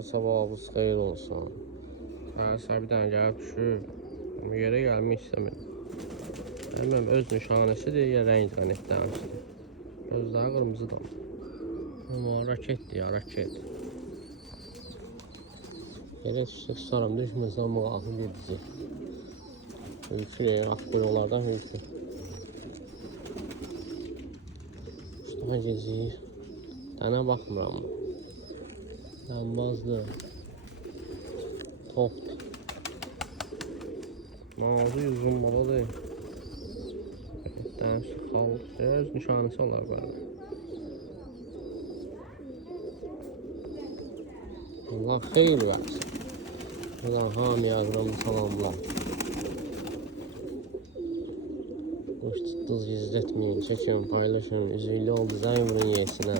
Sabahınız xeyir olsun. Səhər bir dənə gəlib düşür. Amma yerə gəlmək istəmirəm. Bilməm, öz nişanəsidir, ya rəng qanetləmişdir. Gözləri qırmızıdır. Amma raketdir ya, raket. Yerə düşsə tutarım, düşməsəm müqafı gedəcək. Hülkülüyün, aktörlərdən hülkü. Üstüne gezir. Dənə baxmıram. Dənbazdır. Topdur. Mağazı uzun baladır. Dənəsi xalq. Öz nişanəsi olar bəli. Allah xeyir versin. Buradan hamıya ağrımı salamlar. Boş tutdunuz, izletmeyin, çekin, paylaşın. Üzüylü oldu, zəng vurun yesinə.